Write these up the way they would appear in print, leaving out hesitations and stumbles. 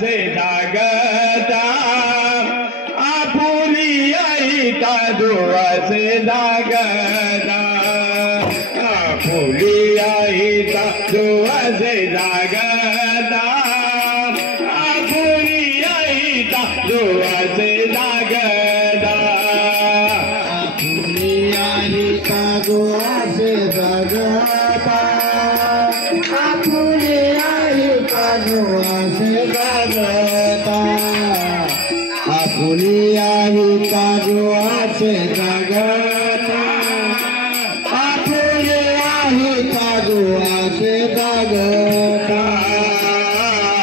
से जागता आपुली आई तादुआ से जागता आपुली आई तादुआ से जागता आपुली आई तादुआ से जागता आपुली आई तादुआ से जागता आपुली आई तादुआ से जागता आपुली आई तादुआ से जागता आपुली आई तादुआ से जागता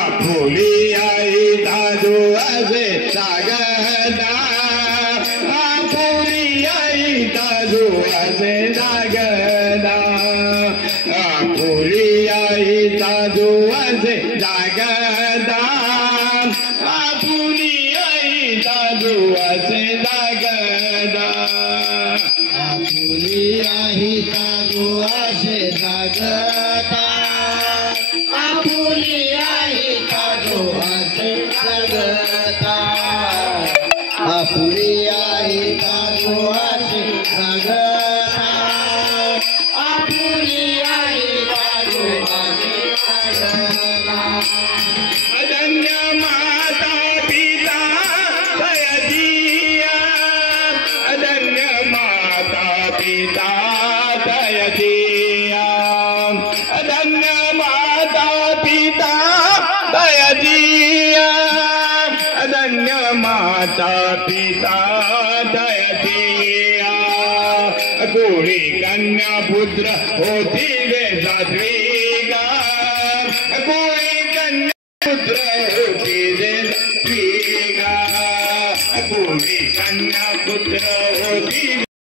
आपुली आई तादुआ से जागता आपुली आई तादुआ से जागता आपुली आई तादुआ से जागता आपुली आई तादुआ से जागता आपुली आई तादुआ से जागता आपुली आई तादुआ से जागता आपुली आई तादुआ से जागता आपुली आई तादुआ से जागता अदन्य माता पिता दयदिया अदन्य माता पिता दयदिया अदन्य माता पिता दयदिया अदन्य माता पिता दयदिया कोणी कन्या पुत्र होती रे सात्विका कोणी कन्या पुत्र होती रे सात्विका कोणी कन्या पुत्र होती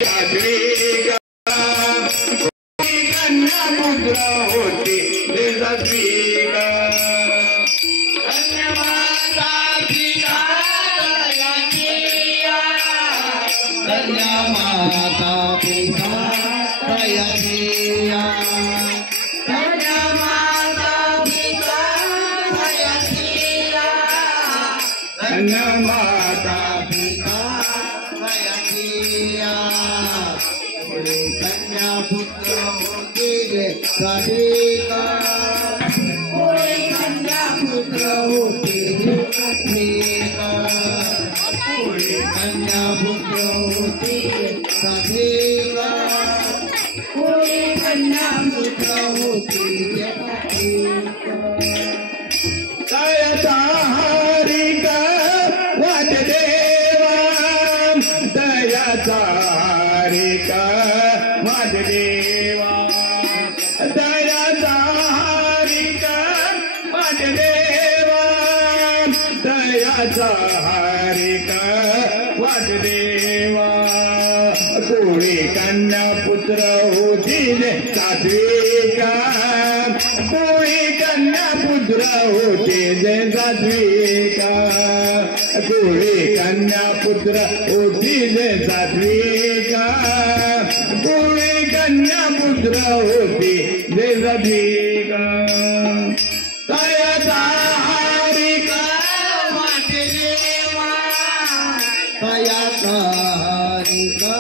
सात्विका कोणी कन्या पुत्र होती रे सात्विका धन्यवादा पिता दयादिया धन्यवादा पिता दयादिया धन्यवादा पिता दयादिया धन्यवादा पिता दयादिया कन्या पुत्र होती रे सात्विका कन्या पुत्र होती रे सात्विका कन्या पुत्र होती रे सात्विका कन्या पुत्र होती रे सात्विका दयाचा हरिका वाटदेवा दयाचा हरिका वाटदेवा दयाचा हरिका वाटदेवा दयाचा हरिका वाटदेवा कोणी कन्या पुत्र होती रे सात्विका कोणी कन्या पुत्र होती रे सात्विका कोणी कन्या पुत्र होती रे सात्विका कोणी कन्या पुत्र होती रे सात्विका दयाचा हरिका वाटदेवा दयाचा हरिका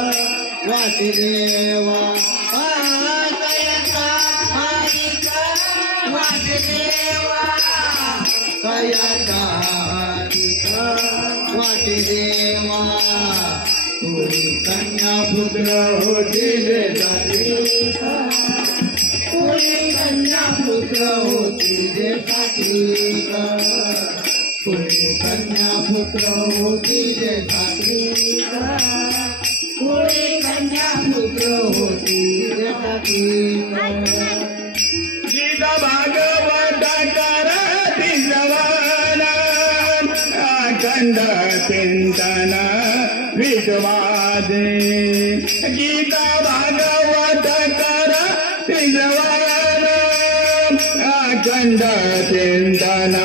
वाटदेवा दयाचा हरिका वाटदेवा दयाचा हरिका वाटदेवा कोणी कन्या पुत्र होती रे सात्विका कोणी कन्या पुत्र होती रे सात्विका कोणी कन्या पुत्र होती रे सात्विका कोणी कन्या पुत्र होती रे सात्विका गीता भागवत करती जवाना अखंड चिंतन विश्वादे गीता भागवत करती जवाना अखंड चिंतन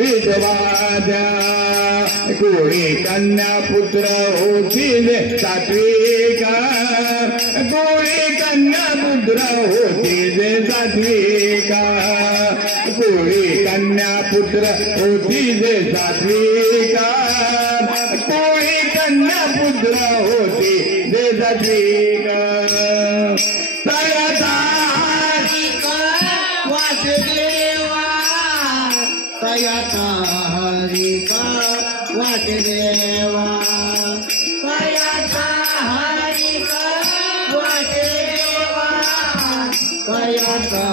विश्वाद्या कोणी कन्या पुत्र होती रे सात्विका कोणी कन्या पुत्र होती रे सात्विका कोळी कन्या पुत्र होती जे सात्विका कोळी कन्या पुत्र होती जे सात्विका तयाचा वाटदेवा तयाचा हरिका वाटदेवा तयाचा हरिका वाटदेवा तयाचा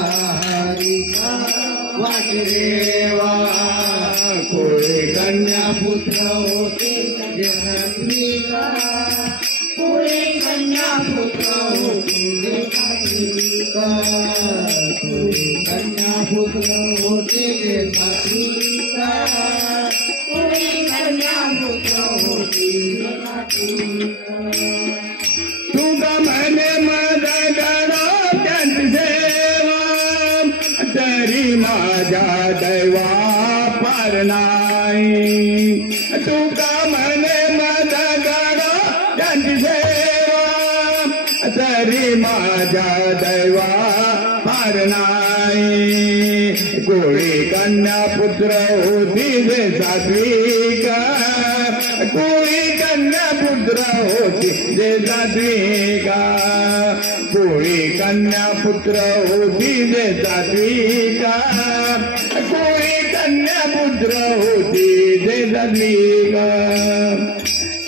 हरिका वाटदेवा कोळी कन्या पुत्र होते जे सात्विका कोळी कन्या पुत्र होते जे सात्विका कोळी कन्या पुत्र होते जे सात्विका कोळी कन्या पुत्र होते जे सात्विका तुका म्हणे मद करा त्यांची सेवा तरी माझ्या दैवा पार नाही तुका म्हणे मद करा त्यांची सेवा तरी माझ्या दैवा पार नाही कोळी कन्या पुत्र होती जे सात्विका कोळी कन्या पुत्र होती जे सात्विका कोळी कन्या पुत्र होती जे सात्विका कोळी कन्या पुत्र होती जे सात्विका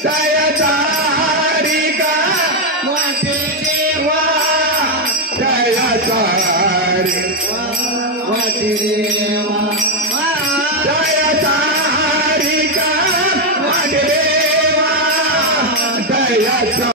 तयाचा हरिका वाटदेवा तयाचा हरिका वाटदेवा तयाचा हरिका वाटदेवा तयाचा